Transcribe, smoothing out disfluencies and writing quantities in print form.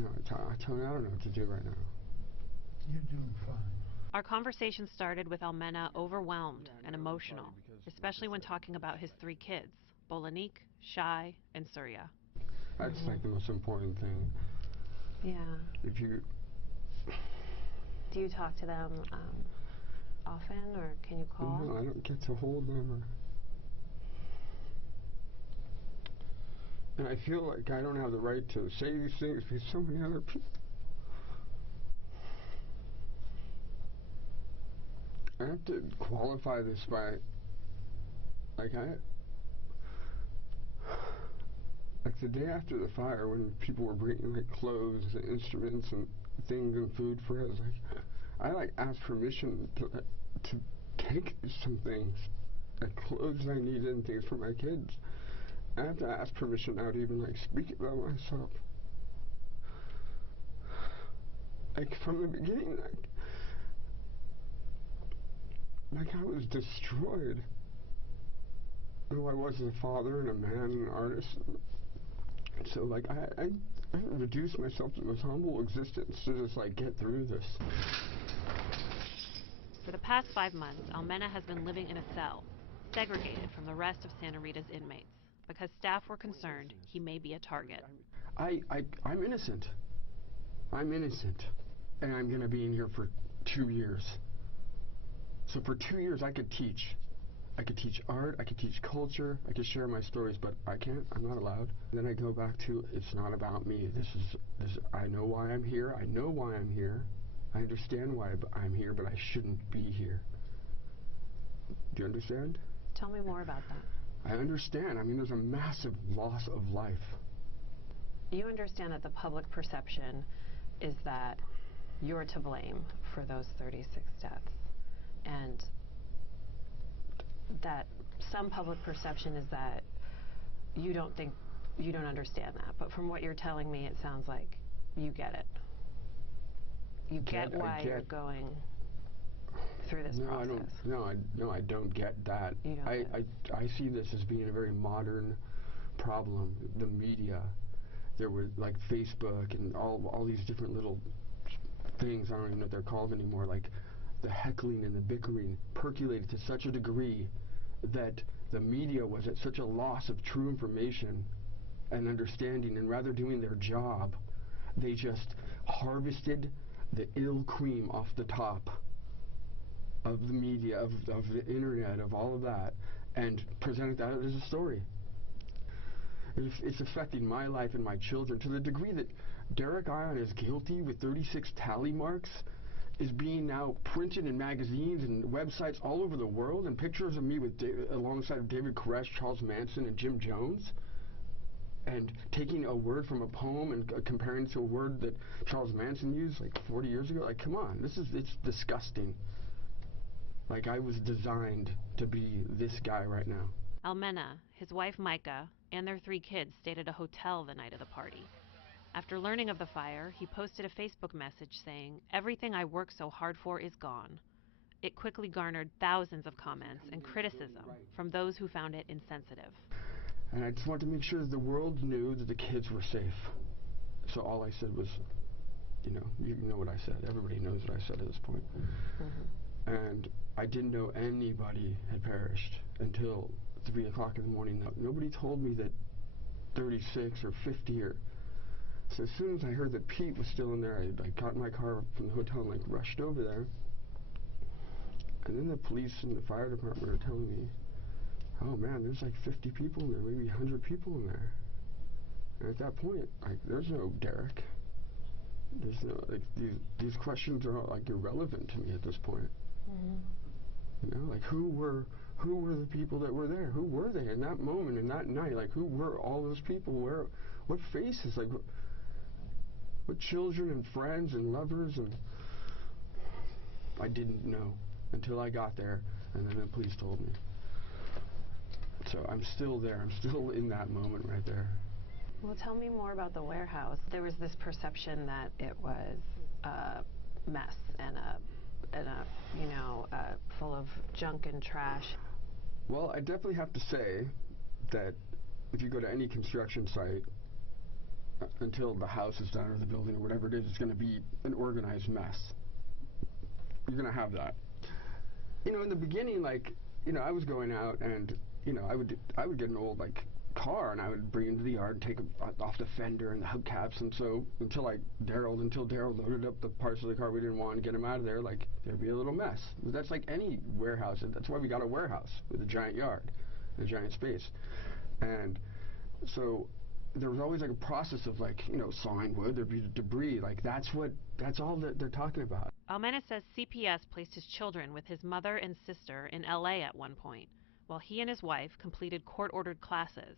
No, I tell me I don't know what to do right now. You're doing fine. Our conversation started with Almena overwhelmed and emotional, especially when talking about his 3 kids, Bolanik, Shai, and Surya. That's like the most important thing. Yeah. If you... Do you talk to them often, or can you call? No, I don't get to hold them. And I feel like I don't have the right to say these things because so many other people... I have to qualify this by... Like the day after the fire, when people were bringing like clothes and instruments and things and food for us, I asked permission to take some things, like clothes I needed and things for my kids. I have to ask permission now to even like speak about myself. Like from the beginning, like I was destroyed. Who I was as a father and a man and an artist. So like I reduced myself to this humble existence to just like get through this. For the past 5 months, Almena has been living in a cell, segregated from the rest of Santa Rita's inmates, because staff were concerned he may be a target. I'm innocent. I'm innocent. And I'm gonna be in here for 2 years. So for 2 years I could teach. I could teach art, I could teach culture, I could share my stories, but I can't, I'm not allowed. Then I go back to, it's not about me. This I know why I'm here, I know why I'm here. I understand why I'm here, but I shouldn't be here. Do you understand? Tell me more about that. I understand. I mean, there's a massive loss of life. You understand that the public perception is that you're to blame for those 36 deaths, and that some public perception is that you don't understand that. But from what you're telling me, it sounds like you get it. You get why you're going through this process. I don't get that. You don't get it. I see this as being a very modern problem. The media, there were like Facebook and all these different little things, I don't even know what they're called anymore, like the heckling and the bickering percolated to such a degree that the media was at such a loss of true information and understanding, and rather doing their job, they just harvested the ill cream off the top of the media, of the internet, of all of that, and presented that as a story. It's affecting my life and my children to the degree that Derick Ion is guilty with 36 tally marks is being now printed in magazines and websites all over the world, and pictures of me with alongside of David Koresh, Charles Manson, and Jim Jones, and taking a word from a poem and comparing it to a word that Charles Manson used like 40 years ago. Like, come on, it's disgusting. Like, I was designed to be this guy right now. Almena, his wife Micah, and their 3 kids stayed at a hotel the night of the party. After learning of the fire, he posted a Facebook message saying, "Everything I worked so hard for is gone." It quickly garnered thousands of comments and criticism from those who found it insensitive. And I just wanted to make sure that the world knew that the kids were safe. So all I said was, you know what I said. Everybody knows what I said at this point. Mm-hmm. And I didn't know anybody had perished until 3 o'clock in the morning. Nobody told me that 36 or 50 or... So as soon as I heard that Pete was still in there, I got in my car from the hotel and rushed over there. And then the police and the fire department are telling me, oh man, there's like 50 people in there, maybe 100 people in there. And at that point, there's no Derick. There's no, these questions are all irrelevant to me at this point. Mm-hmm. Who were the people that were there? Who were they in that moment, in that night? Who were all those people? What faces? What children and friends and lovers? And I didn't know until I got there, and then the police told me. So I'm still there. I'm still in that moment right there. Well, tell me more about the warehouse. There was this perception that it was a mess and full of junk and trash. Well, I definitely have to say that if you go to any construction site, until the house is done or the building or whatever it is, it's going to be an organized mess. You're going to have that. You know, in the beginning, like, you know, I was going out and, you know, I would get an old, like, car and I would bring it into the yard and take it off the fender and the hubcaps, and so until Daryl loaded up the parts of the car we didn't want and get them out of there, like, there'd be a little mess. But that's like any warehouse. That's why we got a warehouse with a giant yard, a giant space. And so there was always like a process of, like, you know, sawing wood, there'd be debris, like that's all that they're talking about. Almena says CPS placed his children with his mother and sister in LA at one point, while he and his wife completed court-ordered classes.